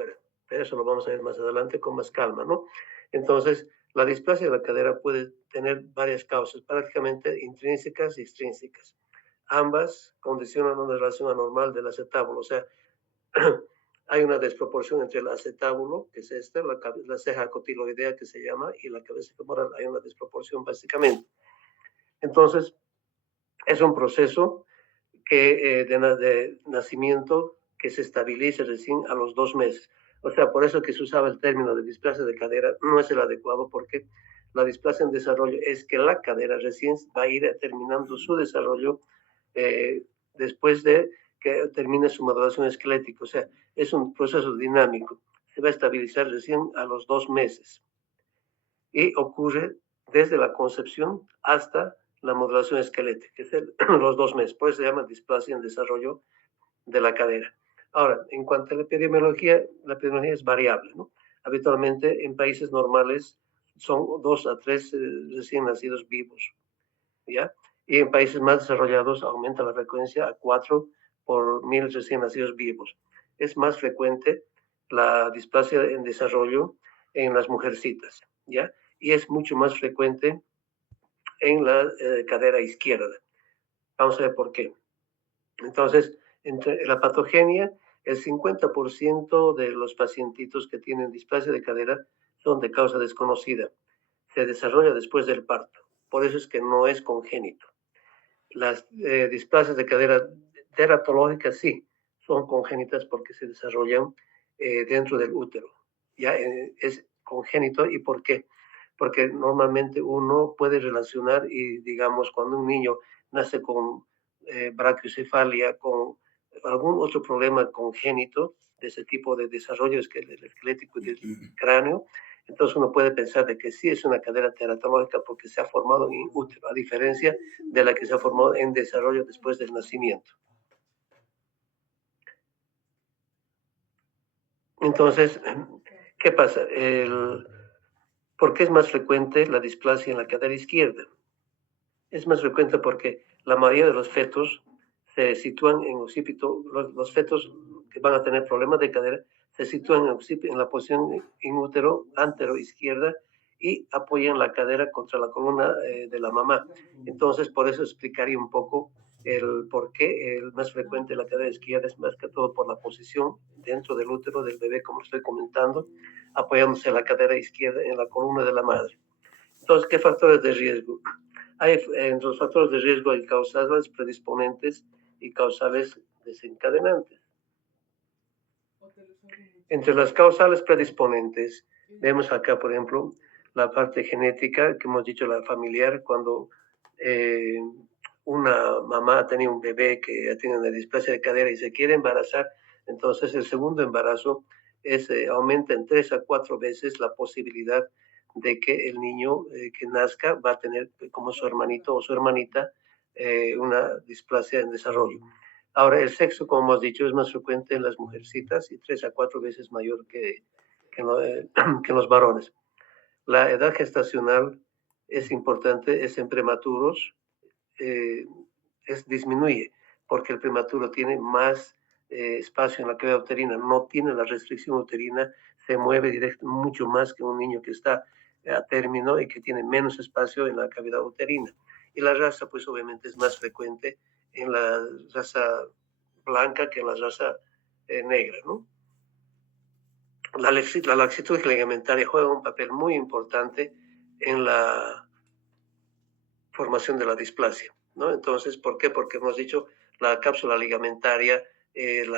fuera. Pero eso lo vamos a ver más adelante con más calma, ¿no? Entonces, la displasia de la cadera puede tener varias causas, prácticamente intrínsecas y extrínsecas. Ambas condicionan una relación anormal del acetábulo, o sea, hay una desproporción entre el acetábulo, que es la ceja cotiloidea que se llama, y la cabeza femoral. Hay una desproporción básicamente. Entonces, es un proceso de nacimiento que se estabiliza recién a los 2 meses. O sea, por eso que se usaba el término de displasia de cadera, no es el adecuado, porque la displasia en desarrollo es que la cadera recién va a ir terminando su desarrollo después de que termine su maduración esquelética. O sea, es un proceso dinámico. Se va a estabilizar recién a los 2 meses y ocurre desde la concepción hasta la modulación esquelética, que es los 2 meses. Por eso se llama displasia en desarrollo de la cadera. Ahora, en cuanto a la epidemiología es variable, ¿no? Habitualmente en países normales son 2 a 3 recién nacidos vivos, ¿ya? Y en países más desarrollados aumenta la frecuencia a 4 por 1000 recién nacidos vivos. Es más frecuente la displasia en desarrollo en las mujercitas, ¿ya? Y es mucho más frecuente en la cadera izquierda. Vamos a ver por qué. Entonces, entre la patogenia, el 50% de los pacientitos que tienen displasia de cadera son de causa desconocida. Se desarrolla después del parto. Por eso es que no es congénito. Las displasias de cadera teratológicas sí son congénitas porque se desarrollan dentro del útero. Ya es congénito. ¿Y por qué? Porque normalmente uno puede relacionar y, digamos, cuando un niño nace con braquiocefalia, con algún otro problema congénito de ese tipo de desarrollo esquelético y del cráneo, entonces uno puede pensar de que sí es una cadera teratológica porque se ha formado en útero, a diferencia de la que se ha formado en desarrollo después del nacimiento. Entonces, ¿qué pasa? ¿Por qué es más frecuente la displasia en la cadera izquierda? Es más frecuente porque la mayoría de los fetos se sitúan en occipito, los fetos que van a tener problemas de cadera se sitúan en la posición en útero antero-izquierda y apoyan la cadera contra la columna de la mamá. Entonces, por eso explicaría un poco el por qué el más frecuente la cadera izquierda es más que todo por la posición dentro del útero del bebé, como estoy comentando, apoyándose la cadera izquierda en la columna de la madre. Entonces, ¿qué factores de riesgo? Entre los factores de riesgo hay causales predisponentes y causales desencadenantes. Entre las causales predisponentes, vemos acá, por ejemplo, la parte genética, que hemos dicho, la familiar, cuando una mamá tenía un bebé que tiene una displasia de cadera y se quiere embarazar, entonces el segundo embarazo aumenta en 3 a 4 veces la posibilidad de que el niño que nazca va a tener como su hermanito o su hermanita una displasia en desarrollo. Ahora, el sexo, como hemos dicho, es más frecuente en las mujercitas y 3 a 4 veces mayor que en los varones. La edad gestacional es importante, es en prematuros, disminuye, porque el prematuro tiene más espacio en la cavidad uterina, no tiene la restricción uterina, se mueve mucho más que un niño que está a término y que tiene menos espacio en la cavidad uterina. Y la raza, pues obviamente es más frecuente en la raza blanca que en la raza negra, ¿no? La laxitud ligamentaria juega un papel muy importante en la formación de la displasia, ¿no? Entonces, ¿por qué? Porque hemos dicho la cápsula ligamentaria, el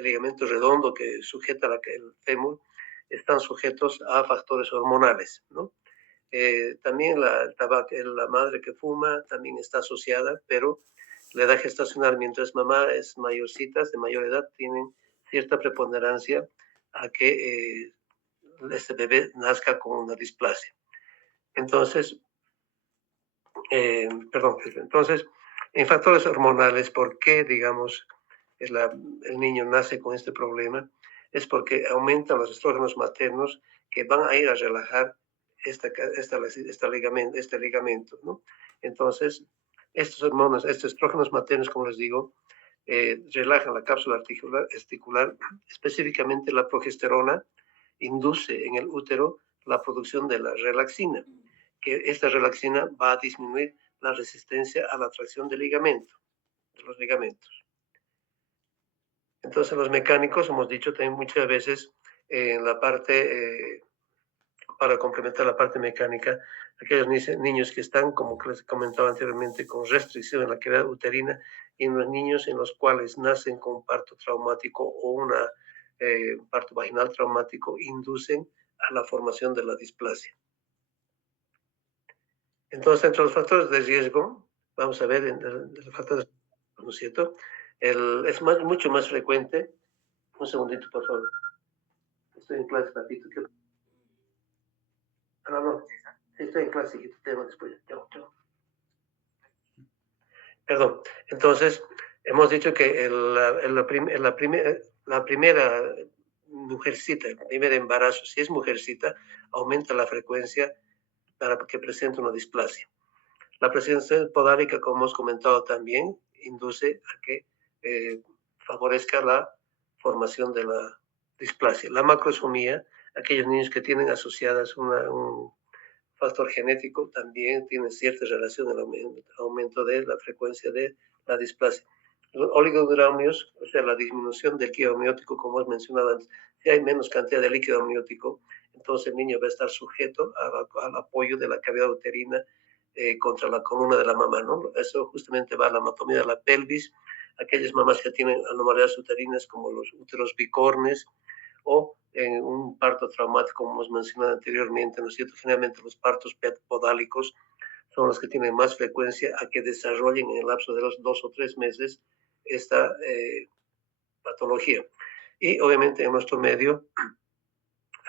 ligamento redondo que sujeta el fémur, están sujetos a factores hormonales, ¿no? También la madre que fuma también está asociada, pero la edad gestacional, mientras mamá es mayorcitas, de mayor edad, tienen cierta preponderancia a que este bebé nazca con una displasia. Entonces, entonces, en factores hormonales, ¿por qué, digamos, el niño nace con este problema? Es porque aumentan los estrógenos maternos que van a ir a relajar este ligamento, ¿no? Entonces, estos estrógenos maternos, como les digo, relajan la cápsula articular, específicamente la progesterona, induce en el útero la producción de la relaxina, que esta relaxina va a disminuir la resistencia a la tracción del ligamento, de los ligamentos. Entonces los mecánicos, hemos dicho también muchas veces, en la parte, para complementar la parte mecánica, aquellos niños que están, como les comentaba anteriormente, con restricción en la cavidad uterina, y en los niños en los cuales nacen con parto traumático o una parto vaginal traumático, inducen a la formación de la displasia. Entonces, entre los factores de riesgo, vamos a ver, los factores, ¿no es cierto? Mucho más frecuente. Un segundito, por favor. Estoy en clase, papito. No. Sí, estoy en clase y te tengo después. Chao. Perdón. Entonces, hemos dicho que la primera mujercita, el primer embarazo, si es mujercita, aumenta la frecuencia para que presente una displasia. La presencia podálica, como hemos comentado también, induce a que favorezca la formación de la displasia. La macrosomía, aquellos niños que tienen asociadas un factor genético, también tiene cierta relación en el aumento de la frecuencia de la displasia. Los oligodromios, o sea, la disminución del líquido amniótico, como hemos mencionado antes, si hay menos cantidad de líquido amniótico, entonces el niño va a estar sujeto al apoyo de la cavidad uterina contra la columna de la mamá, ¿no? Eso justamente va a la anatomía de la pelvis, aquellas mamás que tienen anomalías uterinas como los úteros bicornes o en un parto traumático, como hemos mencionado anteriormente, ¿no es cierto? Generalmente los partos podálicos son los que tienen más frecuencia a que desarrollen en el lapso de los 2 o 3 meses esta patología. Y obviamente en nuestro medio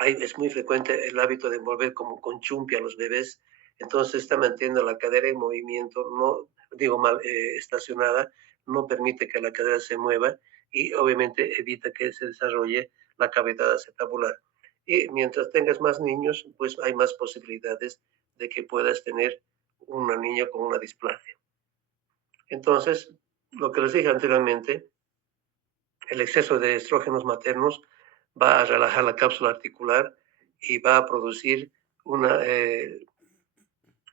es muy frecuente el hábito de envolver como con chumpi a los bebés, entonces está manteniendo la cadera en movimiento, no digo mal, estacionada, no permite que la cadera se mueva y obviamente evita que se desarrolle la cavidad acetabular. Y mientras tengas más niños, pues hay más posibilidades de que puedas tener una niña con una displasia. Entonces, lo que les dije anteriormente, el exceso de estrógenos maternos va a relajar la cápsula articular y va a producir una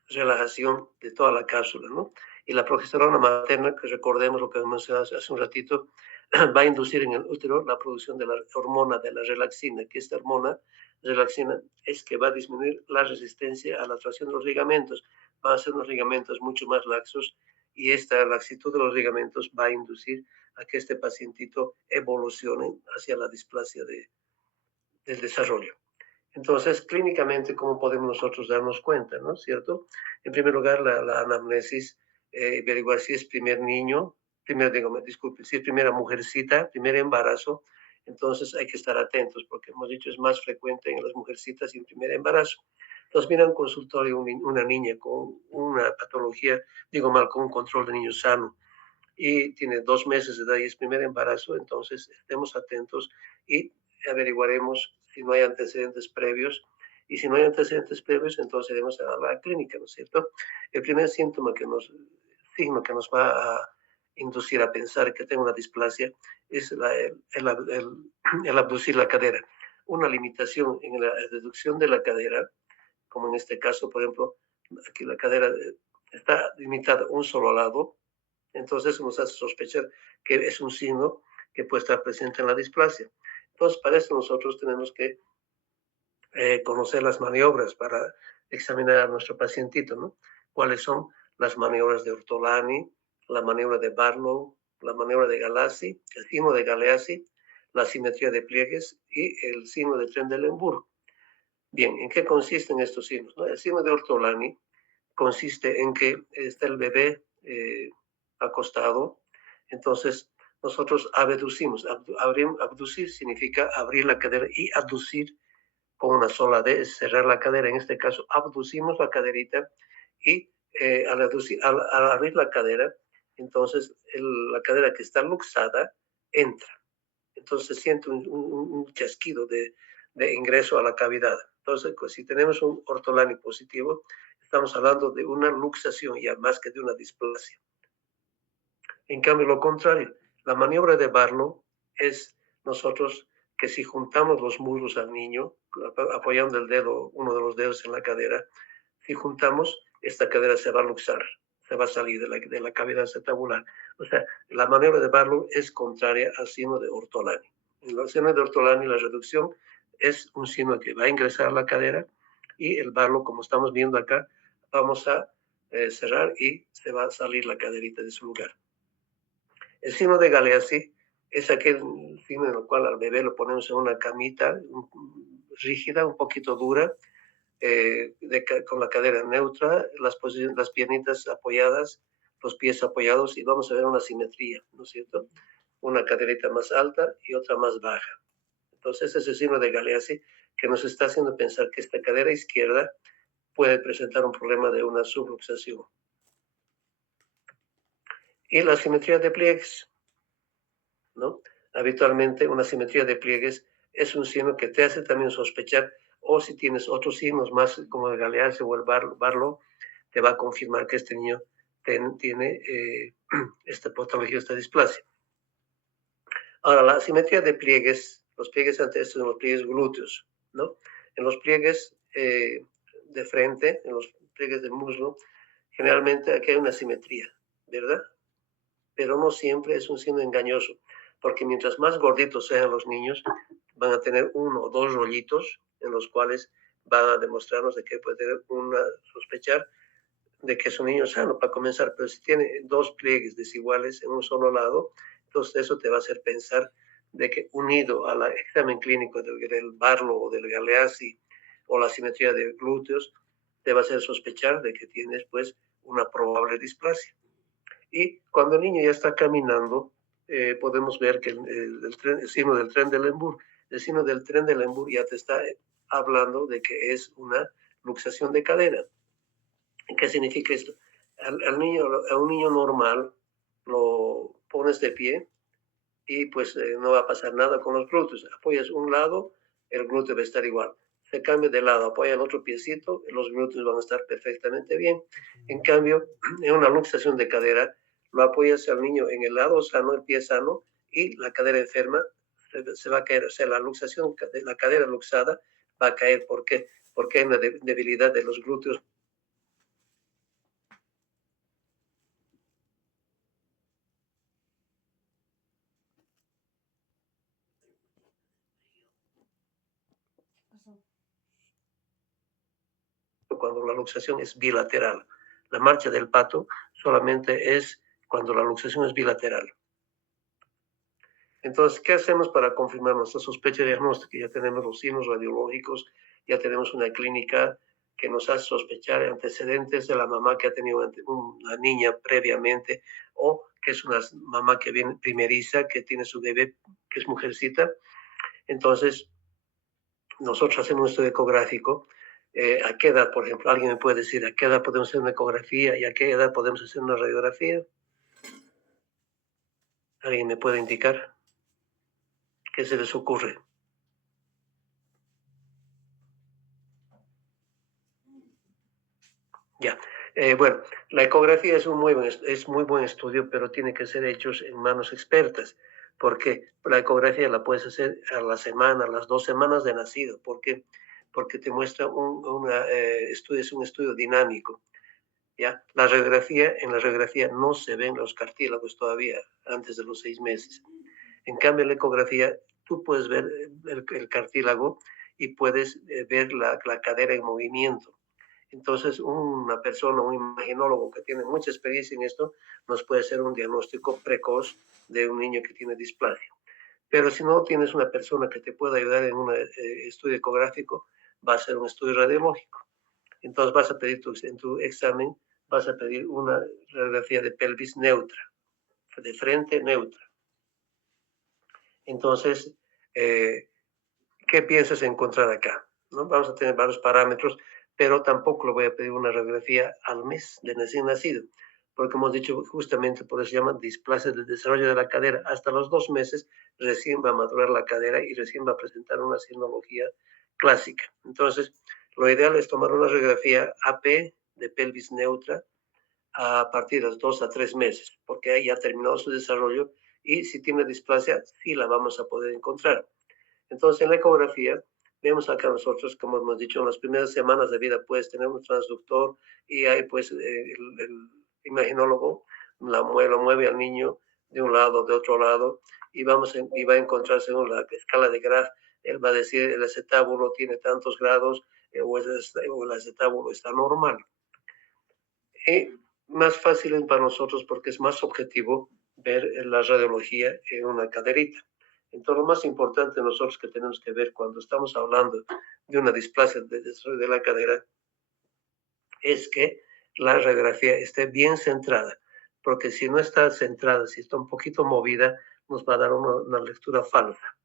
relajación de toda la cápsula, ¿no? Y la progesterona materna, que recordemos lo que mencionamos hace un ratito, va a inducir en el útero la producción de la hormona de la relaxina, que esta hormona, relaxina, es que va a disminuir la resistencia a la tracción de los ligamentos, van a ser unos ligamentos mucho más laxos y esta laxitud de los ligamentos va a inducir a que este pacientito evolucione hacia la displasia del desarrollo. Entonces, clínicamente, ¿cómo podemos nosotros darnos cuenta, no es cierto? En primer lugar, la anamnesis, averiguar si es primer niño, si es primera mujercita, primer embarazo, entonces hay que estar atentos, porque hemos dicho es más frecuente en las mujercitas y en primer embarazo. Entonces, viene a un consultorio una niña con una patología, con un control de niño sano, y tiene 2 meses de edad y es primer embarazo, entonces estemos atentos y averiguaremos si no hay antecedentes previos. Y si no hay antecedentes previos, entonces iremos a la clínica, ¿no es cierto? El primer signo que nos va a inducir a pensar que tengo una displasia es el abducir la cadera. Una limitación en la deducción de la cadera, como en este caso, por ejemplo, aquí la cadera está limitada a un solo lado, entonces nos hace sospechar que es un signo que puede estar presente en la displasia. Entonces, para eso nosotros tenemos que conocer las maniobras para examinar a nuestro pacientito, ¿no? ¿Cuáles son las maniobras de Ortolani, la maniobra de Barlow, la maniobra de Galassi, el signo de Galeazzi, la simetría de pliegues y el signo de Trendelenburg? Bien, ¿en qué consisten estos signos, no? El signo de Ortolani consiste en que está el bebé acostado, entonces nosotros abducimos. Abducir significa abrir la cadera y aducir con una sola D, es cerrar la cadera. En este caso, abducimos la caderita y al abrir la cadera, entonces la cadera que está luxada entra. Entonces se siente un chasquido de ingreso a la cavidad. Entonces, pues, si tenemos un Ortolani positivo, estamos hablando de una luxación ya más que de una displasia. En cambio, lo contrario, La maniobra de Barlow es nosotros que si juntamos los muslos al niño, apoyando el dedo, uno de los dedos en la cadera, si juntamos, esta cadera se va a luxar, se va a salir de la cavidad acetabular. O sea, la maniobra de Barlow es contraria al signo de Ortolani. En el signo de Ortolani, la reducción es un signo que va a ingresar a la cadera, y el Barlow, como estamos viendo acá, vamos a cerrar y se va a salir la caderita de su lugar. El signo de Galeazzi es aquel signo en el cual al bebé lo ponemos en una camita rígida, un poquito dura, con la cadera neutra, las piernitas apoyadas, los pies apoyados, y vamos a ver una simetría, ¿no es cierto? Una caderita más alta y otra más baja. Entonces, ese es el signo de Galeazzi que nos está haciendo pensar que esta cadera izquierda puede presentar un problema de una subluxación. Y la simetría de pliegues, ¿no? Habitualmente una simetría de pliegues es un signo que te hace también sospechar, o si tienes otros signos más como el Galeazzi o el Barlow, te va a confirmar que este niño tiene esta patología, esta displasia. Ahora, la simetría de pliegues, los pliegues ante estos son los pliegues glúteos, ¿no? En los pliegues de frente, en los pliegues del muslo, generalmente aquí hay una simetría, ¿verdad? Pero no siempre es un signo engañoso, porque mientras más gorditos sean los niños, van a tener uno o dos rollitos en los cuales van a demostrarnos de que puede tener sospechar de que es un niño sano para comenzar, pero si tiene dos pliegues desiguales en un solo lado, entonces eso te va a hacer pensar de que unido al examen clínico del Barlow o del Galeazzi o la simetría de glúteos, te va a hacer sospechar de que tienes pues una probable displasia. Y cuando el niño ya está caminando, podemos ver que el signo del tren de Lembour, el signo del tren de Lembour ya te está hablando de que es una luxación de cadera. ¿Qué significa esto? A un niño normal lo pones de pie y pues no va a pasar nada con los glúteos. Apoyas un lado, el glúteo va a estar igual. Se cambia de lado, apoya el otro piecito, los glúteos van a estar perfectamente bien. En cambio, en una luxación de cadera, lo apoyas al niño en el lado sano, el pie sano, y la cadera enferma se va a caer. O sea, la luxación de la cadera luxada va a caer. ¿Por qué? Porque hay una debilidad de los glúteos. Cuando la luxación es bilateral. La marcha del pato solamente es cuando la luxación es bilateral. Entonces, ¿qué hacemos para confirmar nuestra sospecha diagnóstica? Ya tenemos los signos radiológicos, ya tenemos una clínica que nos hace sospechar antecedentes de la mamá que ha tenido una niña previamente, o que es una mamá que viene primeriza, que tiene su bebé, que es mujercita. Entonces, nosotros hacemos un estudio ecográfico. ¿A qué edad, por ejemplo? ¿Alguien me puede decir a qué edad podemos hacer una ecografía y a qué edad podemos hacer una radiografía? ¿Alguien me puede indicar? ¿Qué se les ocurre? Ya. Bueno, la ecografía es muy buen estudio, pero tiene que ser hecho en manos expertas, porque la ecografía la puedes hacer a la semana, a las 2 semanas de nacido. ¿Por qué? Porque te muestra es un estudio dinámico. ¿Ya? En la radiografía no se ven los cartílagos todavía antes de los 6 meses. En cambio, en la ecografía tú puedes ver el cartílago y puedes ver la cadera en movimiento. Entonces, una persona, un imaginólogo que tiene mucha experiencia en esto, nos puede hacer un diagnóstico precoz de un niño que tiene displasia. Pero si no tienes una persona que te pueda ayudar en un estudio ecográfico, va a ser un estudio radiológico. Entonces vas a pedir en tu examen, vas a pedir una radiografía de pelvis neutra, de frente neutra. Entonces, ¿qué piensas encontrar acá? ¿No? Vamos a tener varios parámetros, pero tampoco le voy a pedir una radiografía al mes de recién nacido, porque hemos dicho justamente por eso se llama displasia del desarrollo de la cadera. Hasta los 2 meses recién va a madurar la cadera y recién va a presentar una sinología clásica. Entonces, lo ideal es tomar una radiografía AP de pelvis neutra a partir de los 2 a 3 meses, porque ahí ya ha terminado su desarrollo y si tiene displasia, sí la vamos a poder encontrar. Entonces, en la ecografía, vemos acá nosotros, como hemos dicho, en las primeras semanas de vida, pues tenemos un transductor y ahí pues el imaginólogo lo mueve al niño de un lado, de otro lado, y va a encontrar según la escala de Graf, él va a decir el acetábulo tiene tantos grados o el acetábulo está normal. Y más fácil para nosotros porque es más objetivo ver la radiología en una caderita. Entonces, lo más importante nosotros que tenemos que ver cuando estamos hablando de una displasia de la cadera es que la radiografía esté bien centrada, porque si no está centrada, si está un poquito movida, nos va a dar una lectura falsa.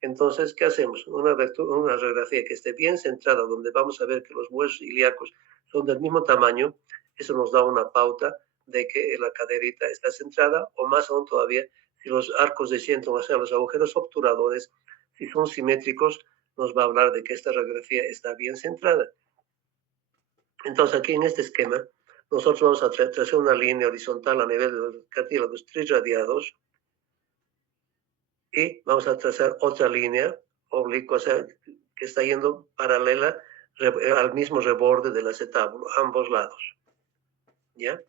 Entonces, ¿qué hacemos? Una radiografía que esté bien centrada, donde vamos a ver que los huesos ilíacos son del mismo tamaño, eso nos da una pauta de que la caderita está centrada, o más aún todavía, si los arcos de Shenton, o sea, los agujeros obturadores, si son simétricos, nos va a hablar de que esta radiografía está bien centrada. Entonces, aquí en este esquema, nosotros vamos a trazar una línea horizontal a nivel de los cartílagos triradiados, y vamos a trazar otra línea oblicua, o sea, que está yendo paralela al mismo reborde del acetábulo, ambos lados. ¿Ya?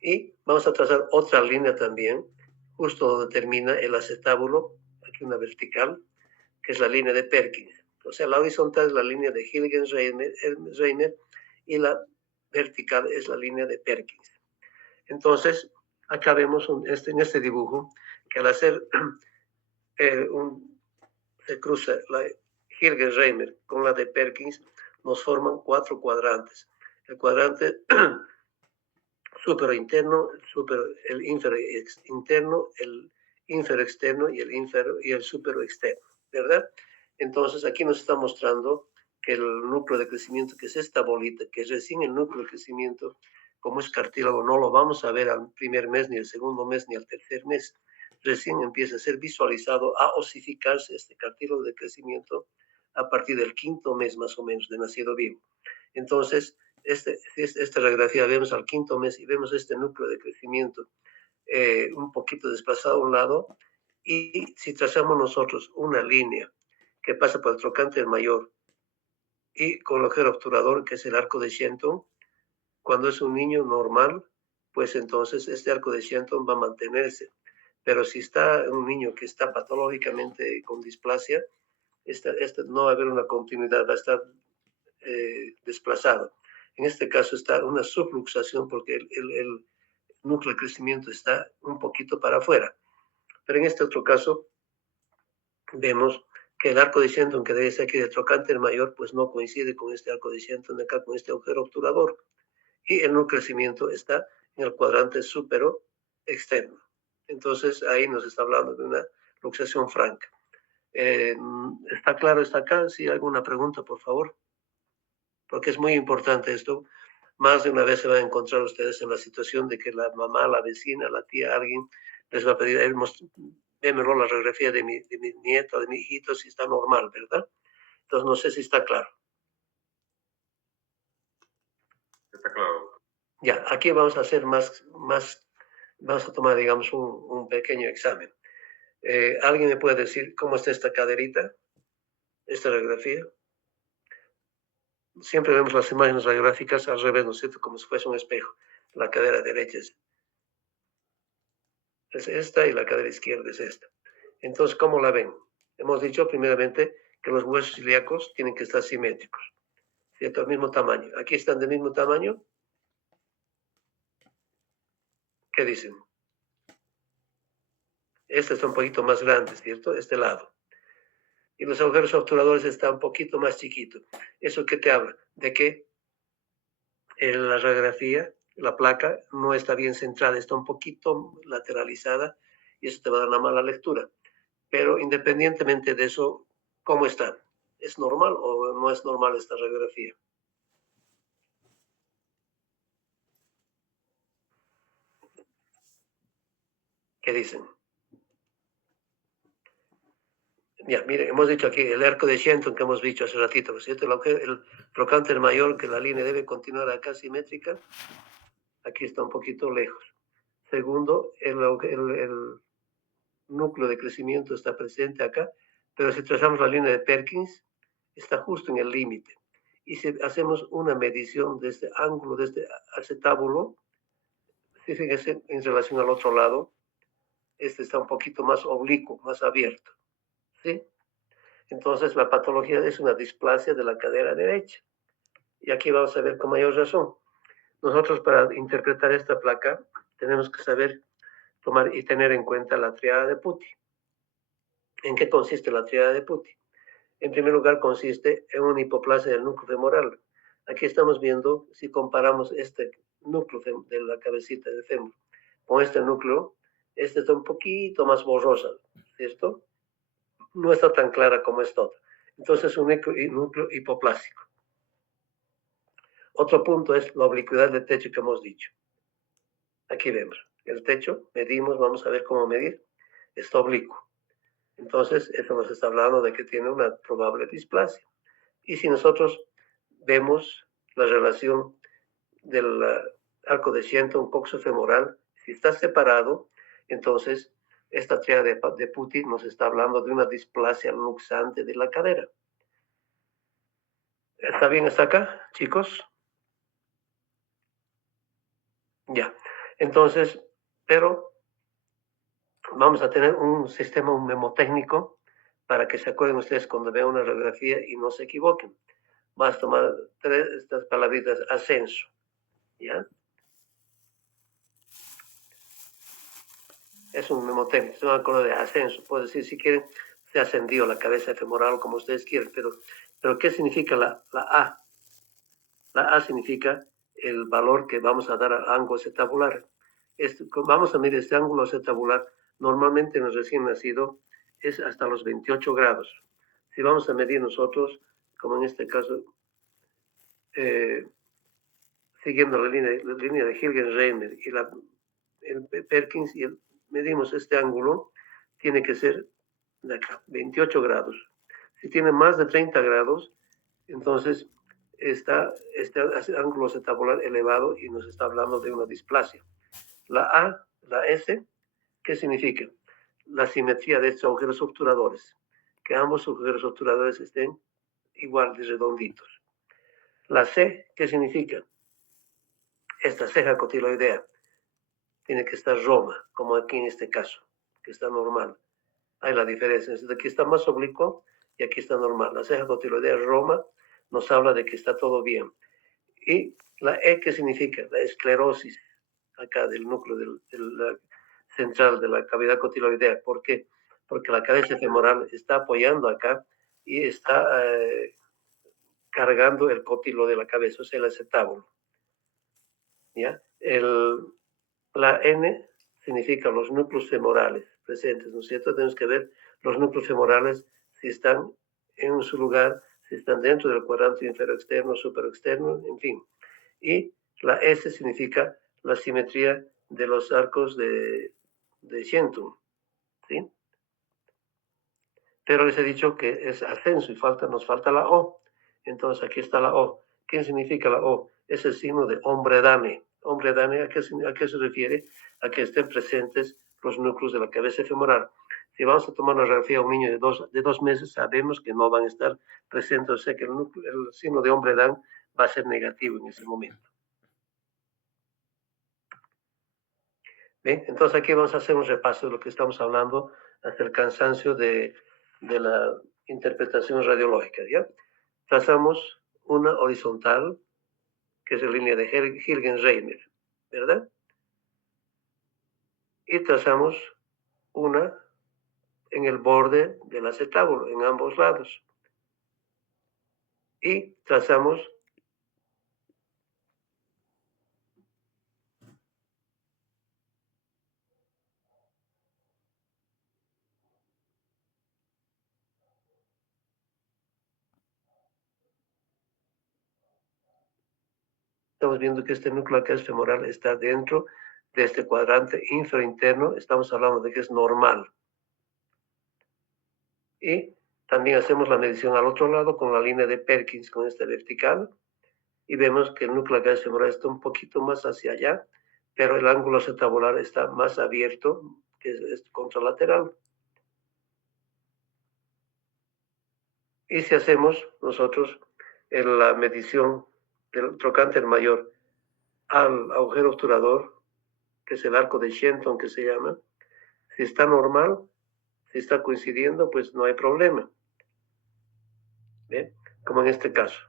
Y vamos a trazar otra línea también, justo donde termina el acetábulo, aquí una vertical, que es la línea de Perkins. O sea, la horizontal es la línea de Hilgen-Reiner y la vertical es la línea de Perkins. Entonces, acá vemos en este dibujo que al hacer se cruza la Hilgen-Reiner con la de Perkins, nos forman 4 cuadrantes. El cuadrante superinterno, el inferinterno, el inferoexterno y el superoexterno, ¿verdad? Entonces aquí nos está mostrando que el núcleo de crecimiento, que es esta bolita, que es recién el núcleo de crecimiento, como es cartílago, no lo vamos a ver al primer mes, ni al segundo mes, ni al tercer mes. Recién empieza a ser visualizado, a osificarse este cartílago de crecimiento a partir del 5º mes más o menos de nacido vivo. Entonces, esta radiografía vemos al 5º mes y vemos este núcleo de crecimiento un poquito desplazado a un lado, y si trazamos nosotros una línea que pasa por el trocánter mayor y con el agujero obturador, que es el arco de Shenton, cuando es un niño normal, pues entonces este arco de Shenton va a mantenerse. Pero si está un niño que está patológicamente con displasia, no va a haber una continuidad, va a estar desplazado. En este caso está una subluxación porque el núcleo de crecimiento está un poquito para afuera. Pero en este otro caso vemos que el arco de Shenton, que debe ser aquí de trocánter mayor, pues no coincide con este arco de Shenton de acá, con este agujero obturador. Y el núcleo de crecimiento está en el cuadrante supero externo. Entonces ahí nos está hablando de una luxación franca. ¿Está claro? ¿Está acá? Si hay alguna pregunta, por favor. Porque es muy importante esto. Más de una vez se van a encontrar ustedes en la situación de que la mamá, la vecina, la tía, alguien les va a pedir, démelo la radiografía de mi nieto, de mi hijito, si está normal, ¿verdad? Entonces no sé si está claro. Está claro. Ya, aquí vamos a hacer vamos a tomar, digamos, un pequeño examen. ¿Alguien me puede decir cómo está esta caderita, esta radiografía? Siempre vemos las imágenes radiográficas al revés, ¿no es cierto? Como si fuese un espejo. La cadera derecha es esta y la cadera izquierda es esta. Entonces, ¿cómo la ven? Hemos dicho primeramente que los huesos ilíacos tienen que estar simétricos, ¿cierto? Al mismo tamaño. ¿Aquí están del mismo tamaño? ¿Qué dicen? Este está un poquito más grande, ¿cierto? Este lado. Y los agujeros obturadores están un poquito más chiquitos. ¿Eso qué te habla? De que la radiografía, la placa, no está bien centrada, está un poquito lateralizada y eso te va a dar una mala lectura. Pero independientemente de eso, ¿cómo está? ¿Es normal o no es normal esta radiografía? ¿Qué dicen? Ya, mire, hemos dicho aquí el arco de Shenton que hemos dicho hace ratito, ¿cierto? El trocánter mayor, que la línea debe continuar acá simétrica, aquí está un poquito lejos. Segundo, el núcleo de crecimiento está presente acá, pero si trazamos la línea de Perkins, está justo en el límite. Y si hacemos una medición de este ángulo, de este acetábulo, fíjense en relación al otro lado, este está un poquito más oblicuo, más abierto, ¿sí? Entonces la patología es una displasia de la cadera derecha. Y aquí vamos a ver con mayor razón. Nosotros para interpretar esta placa tenemos que saber tomar y tener en cuenta la triada de Putti. ¿En qué consiste la triada de Putti? En primer lugar, consiste en una hipoplasia del núcleo femoral. Aquí estamos viendo, si comparamos este núcleo de la cabecita de fémur con este núcleo, este está un poquito más borrosa, ¿cierto? No está tan clara como esta otra. Entonces, un núcleo hipoplásico. Otro punto es la oblicuidad del techo que hemos dicho. Aquí vemos el techo, medimos, vamos a ver cómo medir, está oblicuo. Entonces, eso nos está hablando de que tiene una probable displasia. Y si nosotros vemos la relación del arco de Shenton coxofemoral, si está separado, entonces esta triada de Putti nos está hablando de una displasia luxante de la cadera. ¿Está bien hasta acá, chicos? Ya. Entonces, pero vamos a tener un sistema, un memotécnico, para que se acuerden ustedes cuando vean una radiografía y no se equivoquen. Vas a tomar estas palabritas: ascenso, ¿ya? Es un memotécnico, es un acuerdo de ascenso. Puedo decir, si quieren, se ascendió la cabeza femoral, como ustedes quieren, pero ¿qué significa la A? La A significa el valor que vamos a dar al ángulo acetabular. Vamos a medir este ángulo acetabular, normalmente en el recién nacido es hasta los 28 grados. Si vamos a medir nosotros, como en este caso, siguiendo la línea de Hilgen-Reimer y el Perkins, y medimos este ángulo, tiene que ser de acá, 28 grados. Si tiene más de 30 grados, entonces está este ángulo acetabular elevado y nos está hablando de una displasia. La A, la S, ¿qué significa? La simetría de estos agujeros obturadores, que ambos agujeros obturadores estén igual de redonditos. La C, ¿qué significa? Esta ceja cotiloidea tiene que estar roma, como aquí en este caso, que está normal. Hay la diferencia, aquí está más oblicuo y aquí está normal. La ceja cotiloidea roma nos habla de que está todo bien. Y la E, ¿qué significa? La esclerosis, acá del núcleo central de la cavidad cotiloidea. ¿Por qué? Porque la cabeza femoral está apoyando acá y está cargando el cótilo de la cabeza, o sea, el acetábulo. ¿Ya? La N significa los núcleos femorales presentes, ¿no es cierto? Tenemos que ver los núcleos femorales si están en su lugar, si están dentro del cuadrante inferior externo, superior externo, en fin. Y la S significa la simetría de los arcos de Shenton, ¿sí? Pero les he dicho que es ascenso y nos falta la O. Entonces aquí está la O. ¿Qué significa la O? Es el signo de hombredame. Hombredame, ¿a qué se refiere? A que estén presentes los núcleos de la cabeza femoral. Si vamos a tomar una radiografía a un niño de dos meses, sabemos que no van a estar presentes, o sea que el signo de hombredame va a ser negativo en ese momento. Bien, entonces aquí vamos a hacer un repaso de lo que estamos hablando hasta el cansancio de la interpretación radiológica, ¿ya? Trazamos una horizontal, que es la línea de Hilgen-Reimer, ¿verdad? Y trazamos una en el borde del acetábulo, en ambos lados. Y trazamos estamos viendo que este núcleo acá es femoral, está dentro de este cuadrante infrainterno, estamos hablando de que es normal. Y también hacemos la medición al otro lado con la línea de Perkins, con esta vertical, y vemos que el núcleo acá femoral está un poquito más hacia allá, pero el ángulo acetabular está más abierto, que es contralateral. Y si hacemos nosotros la medición del trocánter mayor al agujero obturador, que es el arco de Shenton que se llama, si está normal, si está coincidiendo, pues no hay problema. ¿Bien? Como en este caso,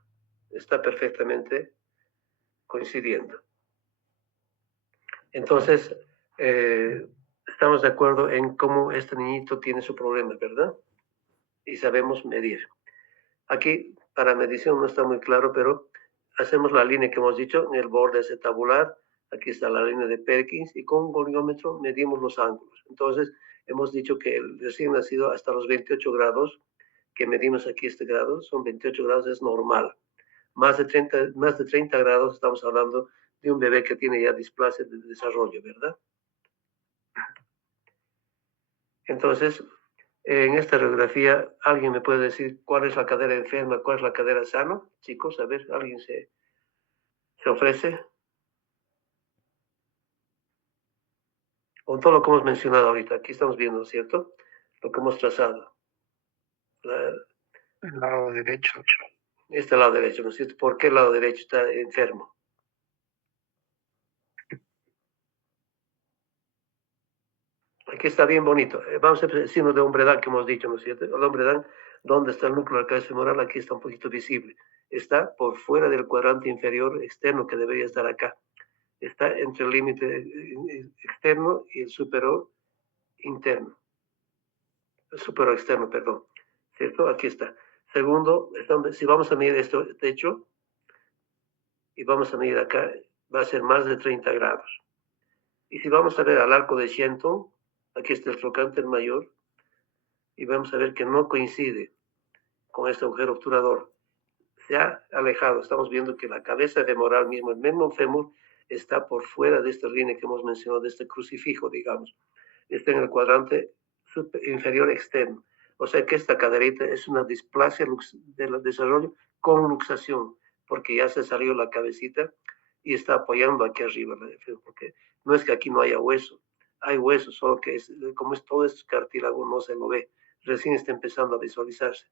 está perfectamente coincidiendo. Entonces, estamos de acuerdo en cómo este niñito tiene su problema, ¿verdad? Y sabemos medir. Aquí, para medición no está muy claro, pero hacemos la línea que hemos dicho en el borde acetabular. Aquí está la línea de Perkins y con un goniómetro medimos los ángulos. Entonces, hemos dicho que el recién nacido hasta los 28 grados, que medimos aquí este grado, son 28 grados, es normal. Más de 30 grados, estamos hablando de un bebé que tiene ya displasia de desarrollo, ¿verdad? Entonces, en esta radiografía, ¿alguien me puede decir cuál es la cadera enferma, cuál es la cadera sana? Chicos, a ver, ¿alguien se ofrece? Con todo lo que hemos mencionado ahorita, aquí estamos viendo, ¿cierto? Lo que hemos trazado. El lado derecho. Este lado derecho, ¿no es cierto? ¿Por qué el lado derecho está enfermo? Aquí está bien bonito. Vamos a empezar signo de hombredad que hemos dicho, ¿no es cierto? El hombredad, ¿dónde está el núcleo de la cabeza femoral? Aquí está un poquito visible. Está por fuera del cuadrante inferior externo que debería estar acá. Está entre el límite externo y el superior interno. El superior externo, perdón. ¿Cierto? Aquí está. Segundo, si vamos a medir esto, techo, y vamos a medir acá, va a ser más de 30 grados. Y si vamos a ver al arco de Shenton, aquí está el trocánter mayor, y vamos a ver que no coincide con este agujero obturador. Se ha alejado, estamos viendo que la cabeza femoral mismo, el mismo fémur, está por fuera de esta línea que hemos mencionado, de este crucifijo, digamos. Está en el cuadrante inferior externo. O sea que esta caderita es una displasia del desarrollo con luxación, porque ya se salió la cabecita y está apoyando aquí arriba, porque no es que aquí no haya hueso, hay hueso, solo que como es todo este cartílago no se lo ve, recién está empezando a visualizarse.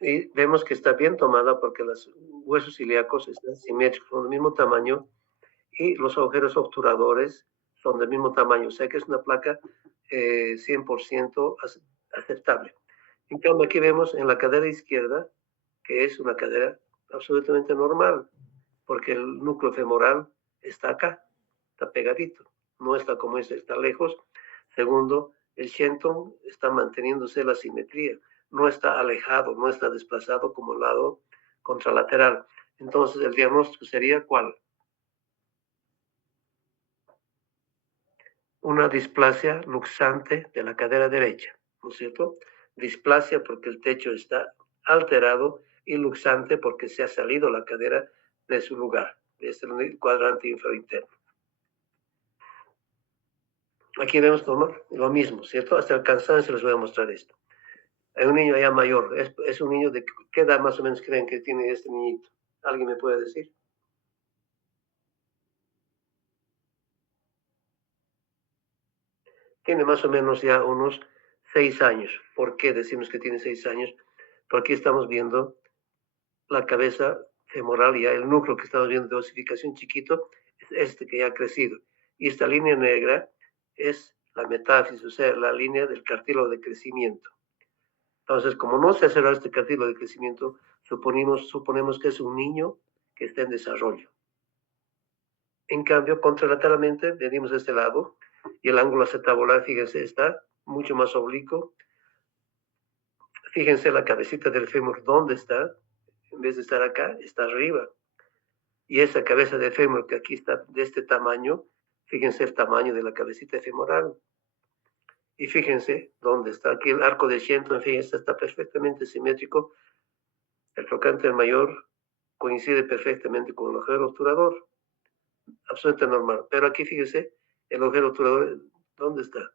Y vemos que está bien tomada porque los huesos ilíacos están simétricos, son del mismo tamaño y los agujeros obturadores son del mismo tamaño, o sea que es una placa 100% aceptable. En cambio, aquí vemos en la cadera izquierda que es una cadera absolutamente normal, porque el núcleo femoral está acá, está pegadito, no está como este, está lejos. Segundo, el Shenton está manteniéndose la simetría, no está alejado, no está desplazado como el lado contralateral. Entonces, el diagnóstico sería ¿cuál? Una displasia luxante de la cadera derecha, ¿no es cierto? Displasia porque el techo está alterado y luxante porque se ha salido la cadera de su lugar, de este cuadrante infrainterno. Aquí vemos lo mismo, ¿cierto? Hasta el cansancio les voy a mostrar esto. Hay un niño ya mayor, es un niño de ¿qué edad más o menos creen que tiene este niñito? ¿Alguien me puede decir? Tiene más o menos ya unos 6 años. ¿Por qué decimos que tiene 6 años? Porque estamos viendo la cabeza femoral, ya el núcleo que estamos viendo de osificación chiquito, es este que ya ha crecido. Y esta línea negra es la metáfisis, o sea, la línea del cartílago de crecimiento. Entonces, como no se ha cerrado este cartílago de crecimiento, suponemos que es un niño que está en desarrollo. En cambio, contralateralmente, venimos de este lado, y el ángulo acetabular, fíjense, está mucho más oblicuo. Fíjense la cabecita del fémur, ¿dónde está? En vez de estar acá, está arriba. Y esa cabeza de fémur que aquí está de este tamaño, fíjense el tamaño de la cabecita femoral. Y fíjense dónde está aquí el arco de Shenton, en fin, está perfectamente simétrico. El trocánter mayor coincide perfectamente con el agujero obturador, absolutamente normal. Pero aquí fíjense, el agujero obturador, ¿dónde está?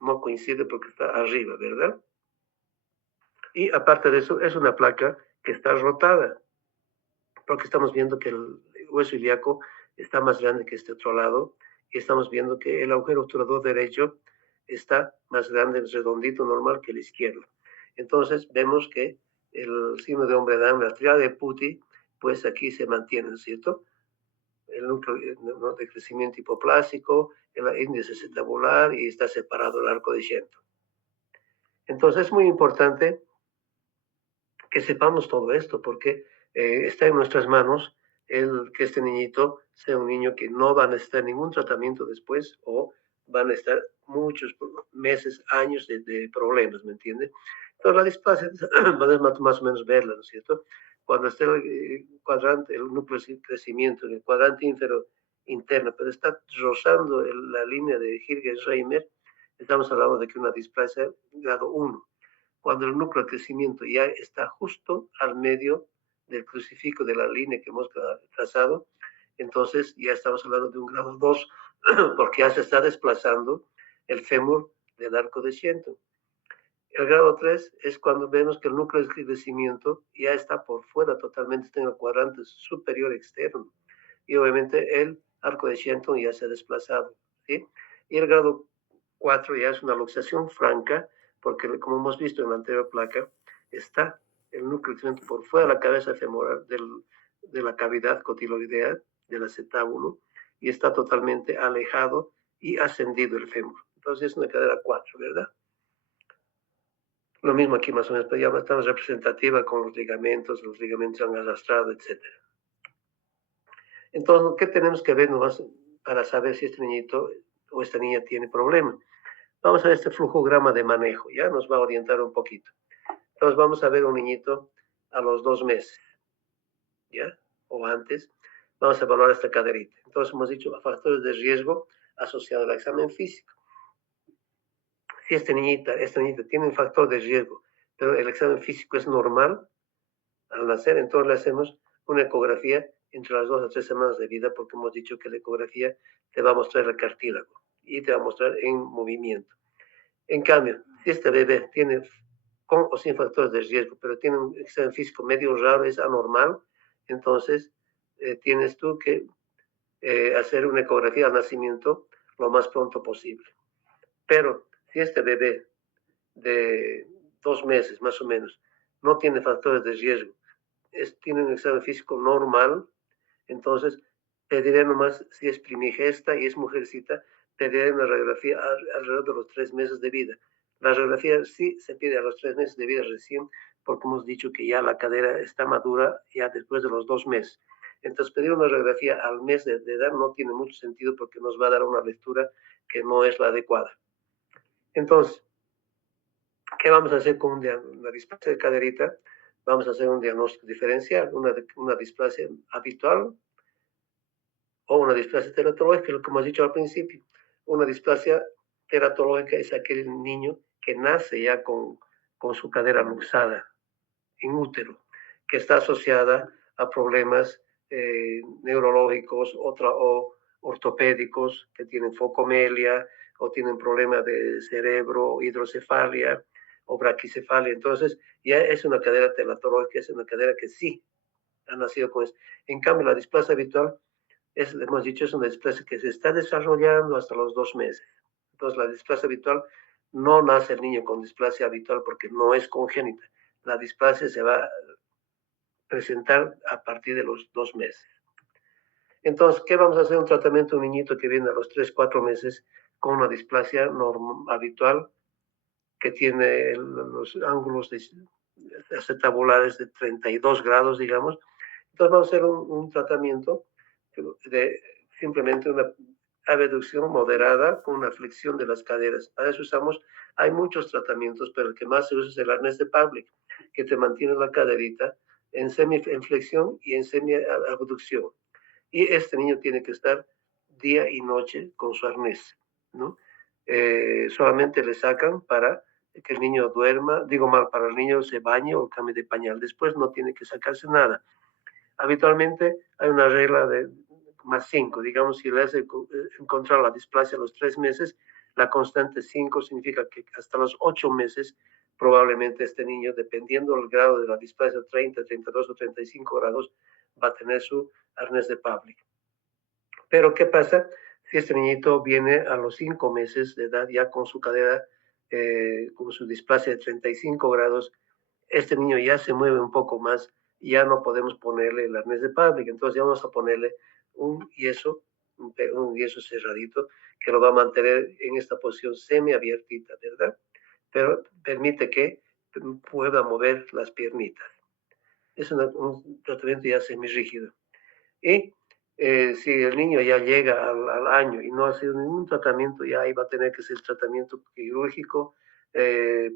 No coincide porque está arriba, ¿verdad? Y aparte de eso, es una placa que está rotada, porque estamos viendo que el hueso ilíaco está más grande que este otro lado y estamos viendo que el agujero obturador derecho está más grande, redondito, normal que el izquierdo. Entonces vemos que el signo de hombre Adán, la triada de Putti, pues aquí se mantiene, ¿cierto? El núcleo de crecimiento hipoplásico, el índice acetabular y está separado el arco de Shenton. Entonces es muy importante que sepamos todo esto porque está en nuestras manos que este niñito sea un niño que no va a necesitar ningún tratamiento después o van a estar muchos meses, años de problemas, ¿me entiende? Entonces la displasia, podemos más o menos verla, ¿no es cierto? Cuando está el cuadrante, el núcleo de crecimiento, en el cuadrante inferior interno, pero está rozando la línea de Hirsch-Reimer, estamos hablando de que una displasia grado 1. Cuando el núcleo de crecimiento ya está justo al medio del crucifijo de la línea que hemos trazado, entonces ya estamos hablando de un grado 2, porque ya se está desplazando el fémur del arco de Shenton. El grado 3 es cuando vemos que el núcleo de crecimiento ya está por fuera totalmente, está en el cuadrante superior externo. Y obviamente el arco de Shenton ya se ha desplazado, ¿sí? Y el grado 4 ya es una luxación franca, porque como hemos visto en la anterior placa, está el núcleo de crecimiento por fuera de la cabeza femoral de la cavidad cotiloidea del acetábulo y está totalmente alejado y ascendido el fémur. Entonces es una cadera 4, ¿verdad? Lo mismo aquí más o menos, pero ya bastante representativa con los ligamentos han arrastrado, etc. Entonces, ¿qué tenemos que ver nomás para saber si este niñito o esta niña tiene problema? Vamos a ver este flujograma de manejo, ya nos va a orientar un poquito. Entonces vamos a ver un niñito a los 2 meses, ¿ya? O antes, vamos a evaluar esta caderita. Entonces hemos dicho factores de riesgo asociados al examen físico. Si esta niñita tiene un factor de riesgo, pero el examen físico es normal al nacer, entonces le hacemos una ecografía entre las 2 a 3 semanas de vida, porque hemos dicho que la ecografía te va a mostrar el cartílago y te va a mostrar en movimiento. En cambio, si este bebé tiene con o sin factores de riesgo, pero tiene un examen físico medio raro, es anormal, entonces tienes tú que hacer una ecografía al nacimiento lo más pronto posible. Pero si este bebé de 2 meses más o menos no tiene factores de riesgo, tiene un examen físico normal, entonces pediré nomás, si es primigesta y es mujercita, pediré una radiografía alrededor de los 3 meses de vida. La radiografía sí se pide a los 3 meses de vida recién, porque hemos dicho que ya la cadera está madura ya después de los 2 meses. Entonces, pedir una radiografía al mes de edad no tiene mucho sentido porque nos va a dar una lectura que no es la adecuada. Entonces, ¿qué vamos a hacer con una displasia de caderita? Vamos a hacer un diagnóstico diferencial, una displasia habitual o una displasia teratológica, como has dicho al principio. Una displasia teratológica es aquel niño que nace ya con su cadera luxada en útero, que está asociada a problemas neurológicos o ortopédicos, que tienen focomelia o tienen problemas de cerebro, hidrocefalia o braquicefalia. Entonces, ya es una cadera teratológica, es una cadera que sí ha nacido con eso. En cambio, la displasia habitual hemos dicho, es una displasia que se está desarrollando hasta los 2 meses. Entonces, la displasia habitual no nace el niño con displasia habitual porque no es congénita. La displasia se va a presentar a partir de los 2 meses. Entonces, ¿qué vamos a hacer? Un tratamiento de un niñito que viene a los 3, 4 meses con una displasia habitual que tiene los ángulos acetabulares de 32 grados, digamos. Entonces, vamos a hacer un tratamiento de simplemente una abducción moderada con una flexión de las caderas. Para eso hay muchos tratamientos, pero el que más se usa es el arnés de Pavlik, que te mantiene la caderita en flexión y en semi-abducción. Y este niño tiene que estar día y noche con su arnés, ¿no? Solamente le sacan para que el niño duerma, para el niño se bañe o cambie de pañal. Después no tiene que sacarse nada. Habitualmente hay una regla de +5, digamos, si le hace encontrar la displasia a los 3 meses, la constante 5 significa que hasta los 8 meses probablemente este niño, dependiendo del grado de la displasia, 30, 32 o 35 grados, va a tener su arnés de Pavlik. Pero ¿qué pasa si este niñito viene a los 5 meses de edad ya con su cadera, con su displasia de 35 grados? Este niño ya se mueve un poco más, ya no podemos ponerle el arnés de Pavlik, entonces ya vamos a ponerle un yeso cerradito que lo va a mantener en esta posición semiabiertita, ¿verdad? Pero permite que pueda mover las piernitas. Es un tratamiento ya semirrígido. Y si el niño ya llega al año y no ha sido ningún tratamiento, ya ahí va a tener que ser tratamiento quirúrgico,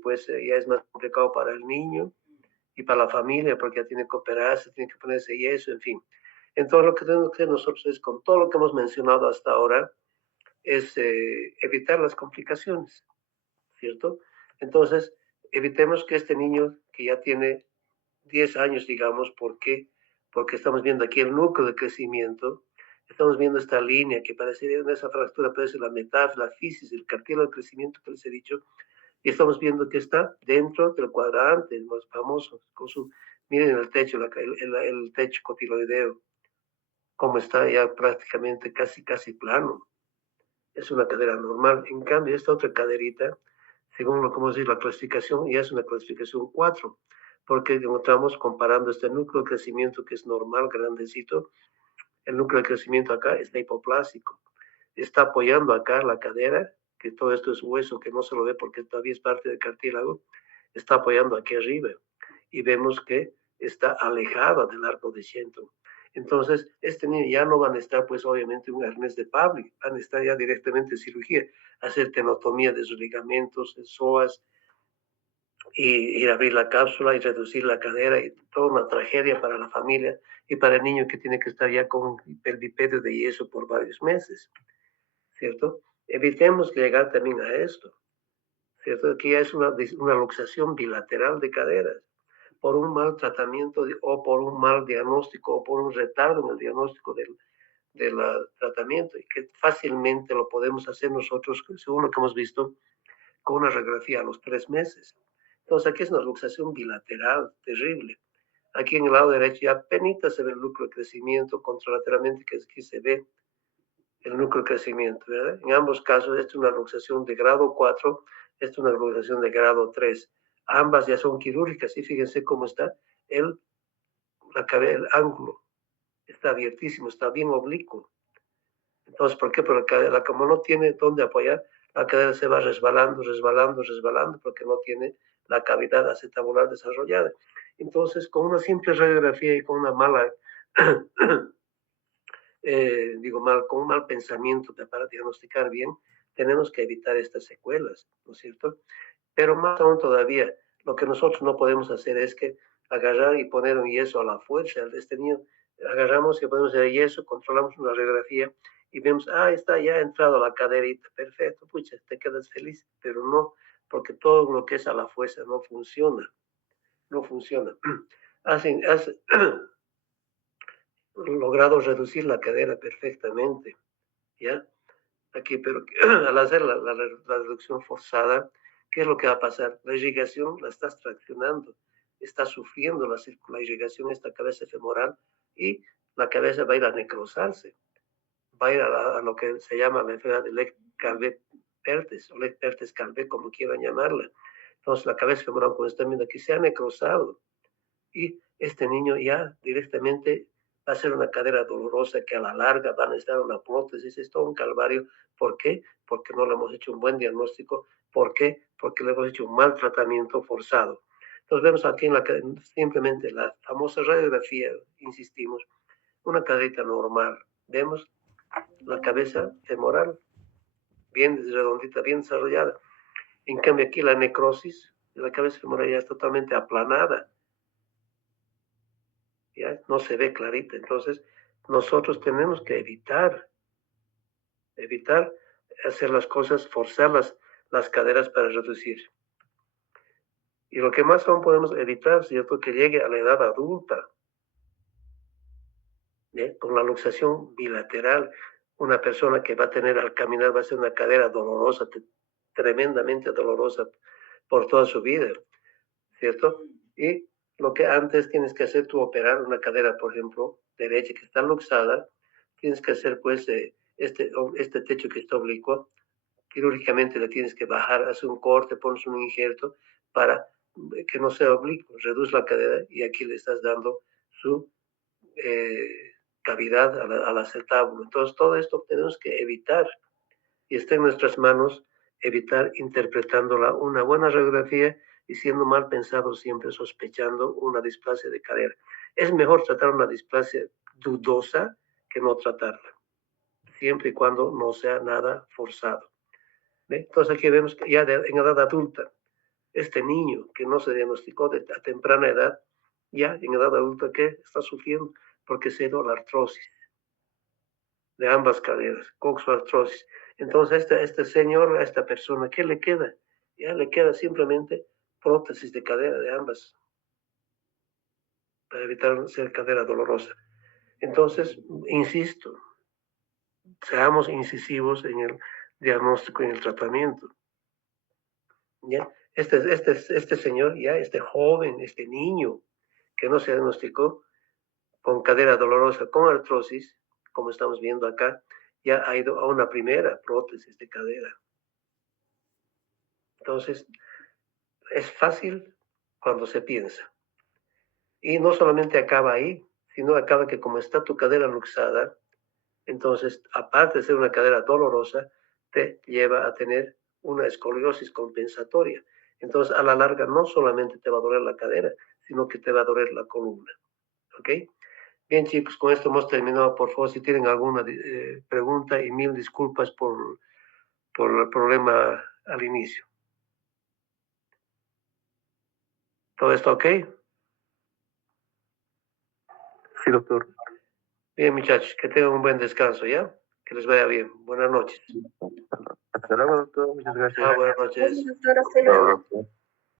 pues ya es más complicado para el niño y para la familia, porque ya tiene que operarse, tiene que ponerse yeso, en fin. Entonces lo que tenemos que hacer nosotros es, con todo lo que hemos mencionado hasta ahora, es evitar las complicaciones, ¿cierto? Entonces, evitemos que este niño que ya tiene 10 años, digamos, ¿por qué? Porque estamos viendo aquí el núcleo de crecimiento, estamos viendo esta línea que parecería en esa fractura, parece la metáfora, la fisis, el cartílago de crecimiento que les he dicho, y estamos viendo que está dentro del cuadrante más famoso, con su, miren el techo, el techo cotiloideo, como está ya prácticamente casi plano. Es una cadera normal. En cambio, esta otra caderita, según lo que vamos a decir, la clasificación, ya es una clasificación 4, porque encontramos comparando este núcleo de crecimiento que es normal, grandecito, el núcleo de crecimiento acá está hipoplásico, está apoyando acá la cadera, que todo esto es hueso que no se lo ve porque todavía es parte del cartílago, está apoyando aquí arriba y vemos que está alejada del arco de centro. Entonces, este niño ya no van a estar, pues obviamente, un arnés de Pavlik, van a estar ya directamente en cirugía, hacer tenotomía de sus ligamentos, de psoas, y ir a abrir la cápsula y reducir la cadera, y toda una tragedia para la familia y para el niño que tiene que estar ya con el bipedio de yeso por varios meses, ¿cierto? Evitemos llegar también a esto, ¿cierto? Aquí ya es una luxación bilateral de caderas por un mal tratamiento o por un mal diagnóstico o por un retardo en el diagnóstico del tratamiento, y que fácilmente lo podemos hacer nosotros, según lo que hemos visto, con una radiografía a los 3 meses. Entonces aquí es una luxación bilateral terrible. Aquí en el lado derecho ya apenas se ve el núcleo de crecimiento, contralateralmente que aquí se ve el núcleo de crecimiento, ¿verdad? En ambos casos, esta es una luxación de grado 4, esta es una luxación de grado 3. Ambas ya son quirúrgicas y fíjense cómo está el, el ángulo. Está abiertísimo, está bien oblicuo. Entonces, ¿por qué? Porque como no tiene dónde apoyar, la cadera se va resbalando, porque no tiene la cavidad acetabular desarrollada. Entonces, con una simple radiografía y con una mala, con un mal pensamiento para diagnosticar bien, tenemos que evitar estas secuelas, ¿no es cierto? Pero más aún todavía, lo que nosotros no podemos hacer es que agarrar y poner un yeso a la fuerza. Este niño, agarramos y ponemos el yeso, controlamos una radiografía y vemos, está ya entrado a la caderita, perfecto, pucha, te quedas feliz, pero no, porque todo lo que es a la fuerza no funciona, no funciona. Has logrado reducir la cadera perfectamente, ¿ya? Aquí, pero al hacer la reducción forzada, ¿qué es lo que va a pasar? La irrigación la estás traccionando, está sufriendo la irrigación esta cabeza femoral, y la cabeza va a ir a necrosarse, va a ir a lo que se llama la enfermedad de Lech-Calvé-Pertes, o Lech-Pertes-Calvé, como quieran llamarla. Entonces la cabeza femoral, como están viendo aquí, se ha necrosado, y este niño ya directamente va a ser una cadera dolorosa que a la larga va a necesitar una prótesis. Es todo un calvario. ¿Por qué? Porque no le hemos hecho un buen diagnóstico. ¿Por qué? Porque le hemos hecho un mal tratamiento forzado. Entonces vemos aquí simplemente la famosa radiografía, insistimos, una caderita normal. Vemos la cabeza femoral bien redondita, bien desarrollada. En cambio aquí la necrosis de la cabeza femoral ya es totalmente aplanada. ¿Ya? No se ve clarita. Entonces, nosotros tenemos que evitar hacer las cosas, forzar las caderas para reducir. Y lo que más aún podemos evitar, ¿cierto? Que llegue a la edad adulta, ¿ya? Con la luxación bilateral, una persona que va a tener al caminar va a ser una cadera dolorosa, tremendamente dolorosa por toda su vida, ¿cierto? Y lo que antes tienes que hacer tú, operar una cadera, por ejemplo, derecha que está luxada, tienes que hacer pues este techo que está oblicuo, quirúrgicamente le tienes que bajar, hacer un corte, pones un injerto para que no sea oblicuo, reduce la cadera y aquí le estás dando su cavidad al acetábulo. Entonces todo esto tenemos que evitar y está en nuestras manos evitar interpretándola una buena radiografía y siendo mal pensado siempre sospechando una displasia de cadera. Es mejor tratar una displasia dudosa que no tratarla, siempre y cuando no sea nada forzado. ¿Ve? Entonces aquí vemos que ya en edad adulta, este niño que no se diagnosticó a temprana edad, ya en edad adulta, ¿qué está sufriendo? Porque se dio la artrosis de ambas caderas, coxoartrosis. Entonces, este señor, a esta persona, ¿qué le queda? Ya le queda simplemente prótesis de cadera de ambas, para evitar ser cadera dolorosa. Entonces, insisto, seamos incisivos en el diagnóstico y en el tratamiento. ¿Ya? Este señor, ya, este joven, este niño que no se diagnosticó con cadera dolorosa, con artrosis, como estamos viendo acá, ya ha ido a una primera prótesis de cadera. Entonces, es fácil cuando se piensa. Y no solamente acaba ahí, sino acaba que como está tu cadera luxada, entonces, aparte de ser una cadera dolorosa, te lleva a tener una escoliosis compensatoria. Entonces, a la larga, no solamente te va a doler la cadera, sino que te va a doler la columna. ¿Ok? Bien, chicos, con esto hemos terminado. Por favor, si tienen alguna pregunta, y mil disculpas por el problema al inicio. ¿Todo esto ok? Sí, doctor. Bien, muchachos, que tengan un buen descanso, ¿ya? Que les vaya bien. Buenas noches. Hasta luego, doctor. Muchas gracias. Buenas noches. Doctor, hasta luego. Doctor.